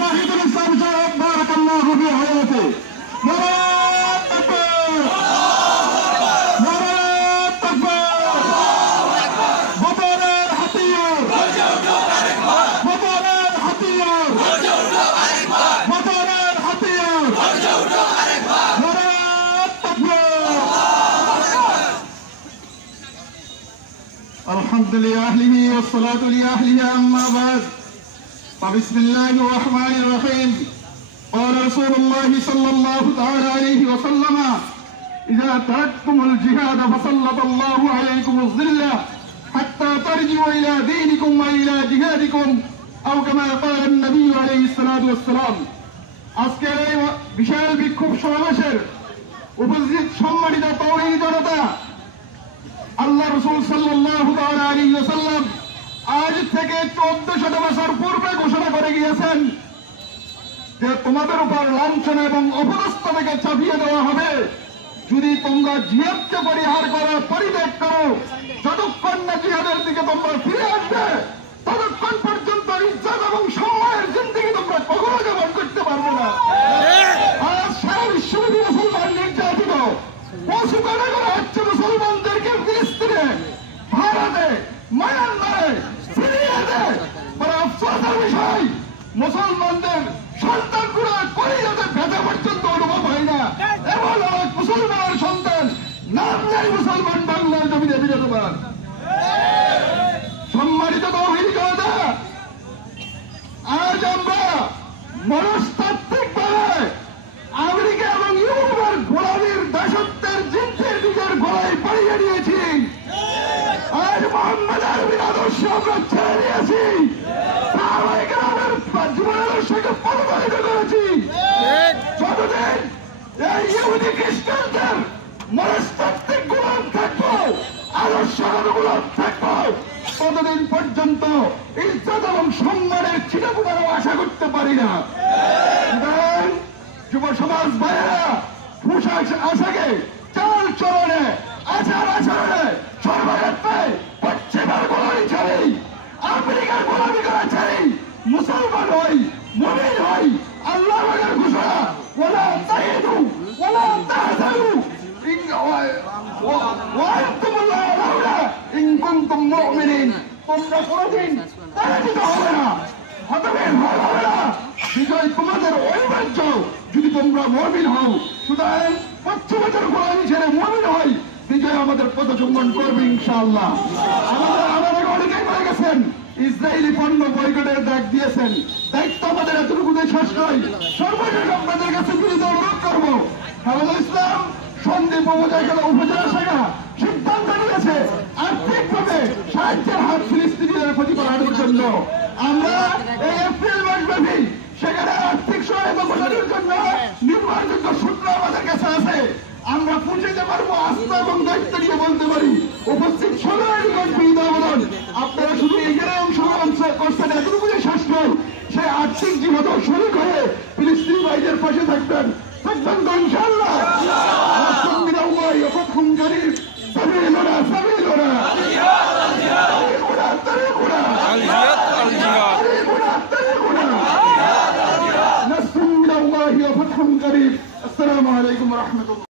শাহিদুল ইসলাম সাহেব বারাকাল্লাহু ফি হায়াতি। الحمد لأهله والصلاة لأهله أما بعد فبسم الله الرحمن الرحيم قال رسول الله صلى الله تعالى عليه وسلم إذا تركتم الجهاد فسلط الله عليكم الظلة حتى ترجعوا إلى دينكم وإلى جهادكم أو كما قال النبي عليه الصلاة والسلام আজকের এই বিশাল বিক্ষোভ সমাবেশের উপস্থিত সম্মানিত তাওহীদি জনতা, আল্লাহ রাসূল সাল্লাল্লাহু আলাইহি ওয়াসাল্লাম আজ থেকে 1400 বছর পূর্বে ঘোষণা করে গিয়েছেন যে তোমাদের উপর লাঞ্ছনা এবং অপদস্থ থেকে চাপিয়ে দেওয়া হবে যদি তোমরা জিহাদকে পরিহার করো, পরিত্যাগ করো। যতক্ষণ না জিহাদের দিকে তোমরা ফিরে আসবে ততক্ষণ পর্যন্ত ইজ্জত এবং সম্মানের জিন্দেগি তোমরা কখনো যাপন করতে পারবে না। আজ সারা বিশ্বব্যাপী মুসলমান নির্যাতিত, পশু কাটা করা হচ্ছে মুসলমানদেরকে ফিলিস্তিনে, ভারতে, মায়ানমারে, সিরিয়াতে। বড় আফসোসের বিষয়, মুসলমানদের সন্তানগুলো কলিজাতে ব্যথা পর্যন্ত অনুভব হয় না। এমন অনেক মুসলমানের সন্তান নাম নেই মুসলমান বাংলার জমিনে বিরাজমান। সম্মানিত তাওহীদি জনতা, আজ আমরা মনস্তাত্ত্বিকভাবে আমেরিকা এবং ইউরোপের গোলামীর দাসত্বের জিন্দের নিজের গলায় পড়িয়ে দিয়েছি। আজ মোহাম্মদ আরবির আদর্শ আমরা ছেড়ে দিয়েছি, সাহাবায়ে কেরামের জীবন আদর্শকে পরিচালিত করেছি। যতদিন এই ইহুদি খ্রিস্টানদের মনস্তাত্ত্বিক গোলাম থাকবো, আদর্শগত গোলাম থাকবো, ততদিন পর্যন্ত ইজ্জত এবং সম্মানের চিরকুমারও আশা করতে পারি না। যুব সমাজ ভাইয়েরা, পোশাক আশাকে, চাল চলনে, আচার আচরণে সর্বক্ষেত্রে পশ্চিমের গোলামি ছাড়ি, আমেরিকার গোলামি করা ছাড়ি মুসলমান হই, মুমিন হই। আল্লাহর ওয়াদার ঘোষণা, ওয়ালা তাহিদু ওয়ালা তাহজানু ওয়া আনতুমুল আ'লাউনা ইন কুনতুম মুমিনিন। তোমরা কোনদিন পরাজিত হবে না, হতবাক হবে না। বিজয় তোমাদের অনিবার্য যদি তোমরা মুমিন হও। সুতরাং পশ্চিমের গোলামি ছেড়ে মুমিন হই, বিজয় আমাদের পদচুম্বন করবে ইনশাআল্লাহ। আমাদের অনেকেই বলে গেছেন, ইসরায়েলি পণ্য বয়কটের ডাক দিয়েছেন। দায়িত্ব আমাদের এতটুকুতে শেষ নয়, সর্বশেষ আপনাদের কাছে বিনীত অনুরোধ করবো, হেফাজতে ইসলাম সন্দ্বীপ উপজেলা শাখা সিদ্ধান্ত নিয়েছে আর্থিকভাবে সাহায্যের হাত ফিলিস্তিনিদের প্রতি বাড়ানোর জন্য। আমরা এই এপ্রিল মাস ব্যাপী সেখানে আর্থিক সহায়তা প্রদানের জন্য নির্ভরযোগ্য সূত্র আমাদের কাছে আছে। আমরা পৌঁছাতে পারবো আস্থা এবং দায়িত্ব নিয়ে বলতে পারি। উপস্থিত সবাই আবেদন, আপনারা শুধু এখানে অংশগ্রহণ করছেন এতটুকু শেষ নয়, সেই আর্থিক জীবনও শরীক হয়ে ফিলিস্তিনি ভাইদের পাশে থাকবেন তো ইনশাআল্লাহ। আসসালামু আলাইকুম ওয়া রাহমাতুল্লাহ।